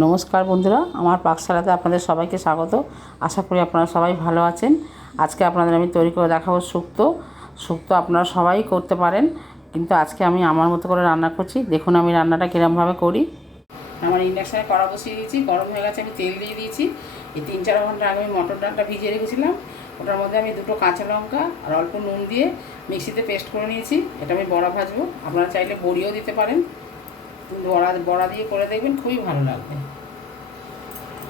নমস্কার বন্ধুরা, আমার পাকশালাতে আপনাদের সবাইকে স্বাগত। আশা করি আপনারা সবাই ভালো আছেন। আজকে আপনাদের আমি তৈরি করে দেখাবো শুক্তো। শুক্তো আপনারা সবাই করতে পারেন, কিন্তু আজকে আমি আমার মতো করে রান্না করছি। দেখুন আমি রান্নাটা কীরকমভাবে করি। আমার ইন্ডাকশানে কড়া বসিয়ে দিয়েছি, গরম হয়ে গেছে, আমি তেল দিয়ে দিয়েছি। এই 3-4 ঘন্টা আগে আমি মটর ডালটা ভিজিয়ে রেখেছিলাম। ওটার মধ্যে আমি 2টো কাঁচা লঙ্কা আর অল্প নুন দিয়ে মিক্সিতে পেস্ট করে নিয়েছি। এটা আমি বড়া ভাজবো। আপনারা চাইলে বড়িও দিতে পারেন, বড়া দিয়ে করে দেখবেন, খুবই ভালো লাগবে।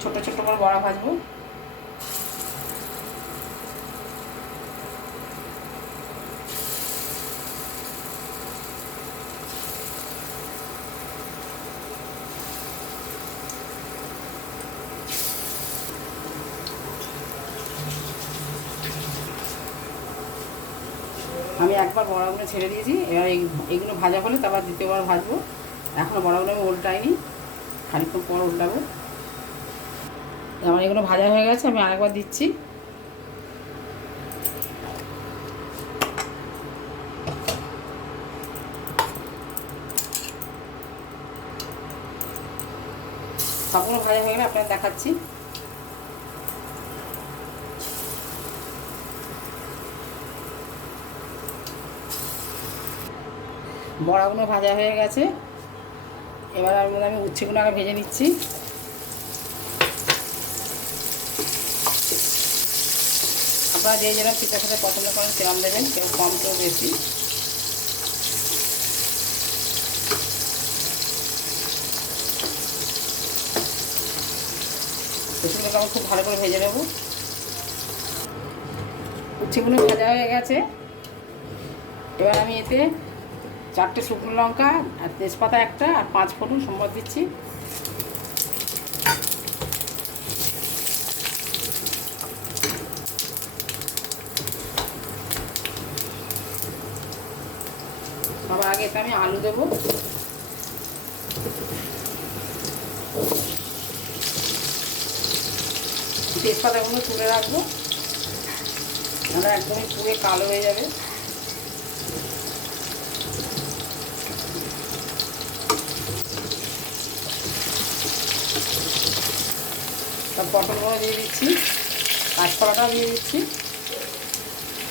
ছোট ছোট করে বড়া ভাজবো। আমি একবার বড়াগুলো ছেড়ে দিয়েছি, এবার এইগুলো ভাজা হলে তারপর দ্বিতীয়বার ভাজবো। এখনও বড়াগুলো আমি উল্টাইনি, খানিকক্ষণ পর উল্টাবো। আমার এগুলো ভাজা হয়ে গেছে, আমি আরেকবার দিচ্ছি। সবগুলো ভাজা হয়ে গেলে আপনার দেখাচ্ছি। বড়াগুলো ভাজা হয়ে গেছে, এবার আমি উচ্ছেগুলো আগে ভেজে নিচ্ছি। আপনারা যে যেরকম পিঠার সাথে পছন্দ করেন সেরকম দেবেন, কেউ কম কেউ বেশি। উচ্ছেগুলোকে আমি খুব ভালো করে ভেজে নেব। উচ্ছেগুলো ভাজা হয়ে গেছে, এবার আমি এতে 4টে শুকনো লঙ্কা আর তেজপাতা একটা আর 5 ফোঁড়ন সম্বাদ দিচ্ছি। সবার আগে এতে আমি আলু দেবো। তেজপাতাগুলো তুলে রাখবো, নাহলে একদমই পুড়ে কালো হয়ে যাবে। সব পটলগুলো দিয়ে দিচ্ছি, কাঁচকলাটাও দিয়ে দিচ্ছি,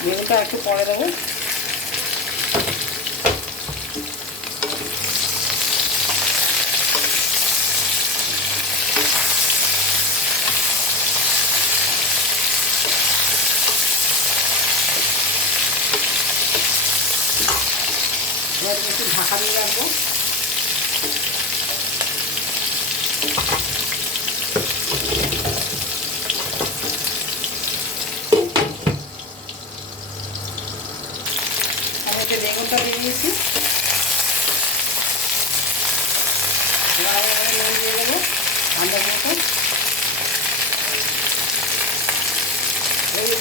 বেগুনটা একটু পরে দেবো। এবার একটু ঢাকা দিয়ে রাখবো। আমি এতে বেগুনটা দিয়ে দিয়েছি। এবার আমি নুন দিয়ে দেবো আন্দাজ মতো।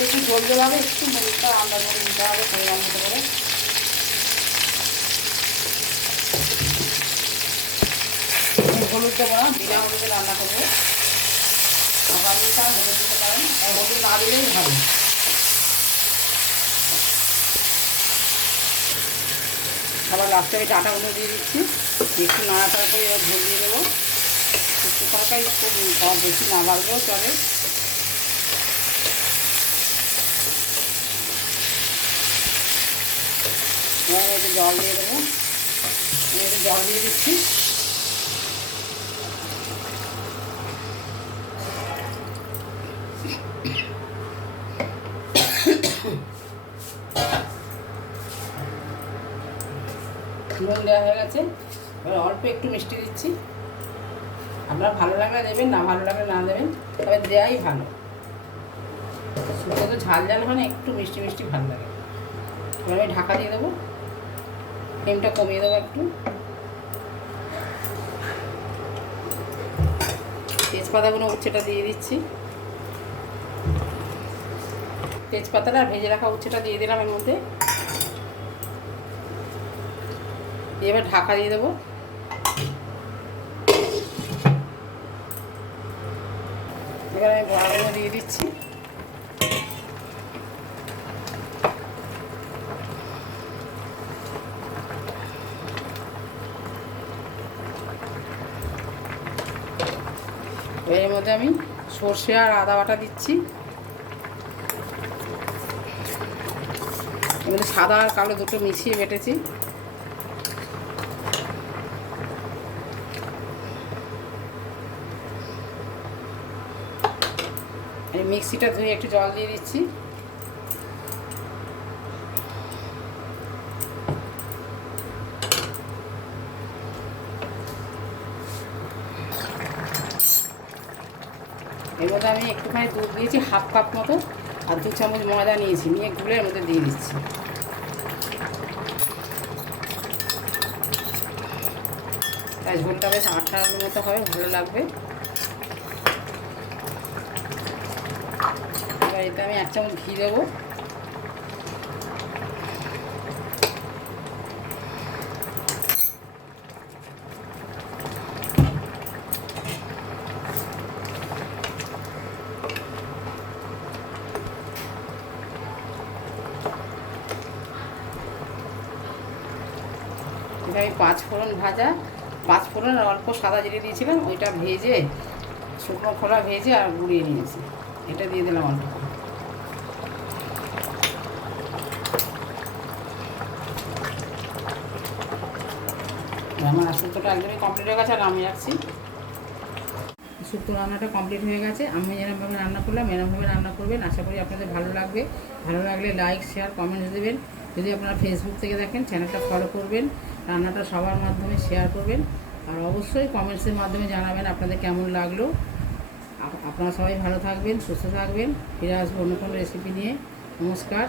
একটু জল জল হবে, একটু নুনটা আন্দাজ মতো দিতে হবে, পরিমাণ মতো করে। হলুদ দেবো না, বিনা হলুদে রান্না করবো। আপনি চান হলুদ দিতে পারেন, আর হলুদ না দিলেই ভালো। আবার লাস্টে আমি ডাঁটাগুলো দিয়ে দিচ্ছি, একটু নাড়াচাড়া করে এবার ঝোল দিয়ে দেবো। শুক্তো তরকারি খুব বেশি না লাগলেও চলে। এবার একটু জল দিয়ে দেবো, একটু জল দিয়ে দিচ্ছি। নুন দেওয়া হয়ে গেছে, এবার অল্প একটু মিষ্টি দিচ্ছি। আপনার ভালো লাগলে দেবেন, না ভালো লাগলে না দেবেন, তবে দেওয়াই ভালো। শুক্তো তো ঝাল ঝাল হয় না, একটু মিষ্টি মিষ্টি ভালো লাগে। এবার আমি ঢাকা দিয়ে দেবো, ফ্লেমটা কমিয়ে দেবো একটু। তেজপাতাগুলো উচ্ছেটা দিয়ে দিচ্ছি। তেজপাতাটা আর ভেজে রাখা উচ্ছেটা দিয়ে দিলাম এর মধ্যে। এবার ঢাকা দিয়ে দেবো। এবার আমি বড়াগুলো দিয়ে দিচ্ছি। এর মধ্যে আমি সর্ষে আর আদা বাটা দিচ্ছি। এর মধ্যে সাদা আর কালো দুটো মিশিয়ে বেটেছি। এই মিক্সিটা ধুয়ে একটু জল দিয়ে দিচ্ছি। এর মধ্যে আমি একটুখানি দুধ দিয়েছি, হাফ কাপ মতো, আর 2 চামচ ময়দা নিয়েছি, নিয়ে গুলে এর মধ্যে দিয়ে দিচ্ছি। তাই ঝোলটা বেশ আঠার মতো হবে, ভালো লাগবে। এবার এতে আমি 1 চামচ ঘি দেবো। এটা আমি 5 ফোড়ন ভাজা, 5 ফোড়ন আর অল্প সাদা জিরে দিয়েছিলাম, ওইটা ভেজে শুকনো খোলা ভেজে আর গুঁড়িয়ে নিয়েছি। এটা দিয়ে দিলাম অল্প। আমার শুক্তোটা একদমই কমপ্লিট হয়ে গেছে, আর আমি রাখছি। শুক্তো রান্নাটা কমপ্লিট হয়ে গেছে। আমি যেরকমভাবে রান্না করলাম এরকমভাবে রান্না করবেন, আশা করি আপনাদের ভালো লাগবে। ভালো লাগলে লাইক, শেয়ার, কমেন্ট দেবেন। যদি আপনারা ফেসবুক থেকে দেখেন, চ্যানেলটা ফলো করবেন, রান্নাটা সবার মাধ্যমে শেয়ার করবেন, আর অবশ্যই কমেন্টসের মাধ্যমে জানাবেন আপনাদের কেমন লাগলো। আপনারা সবাই ভালো থাকবেন, সুস্থ থাকবেন। ফিরে আসবো অন্য কোনো রেসিপি নিয়ে। নমস্কার।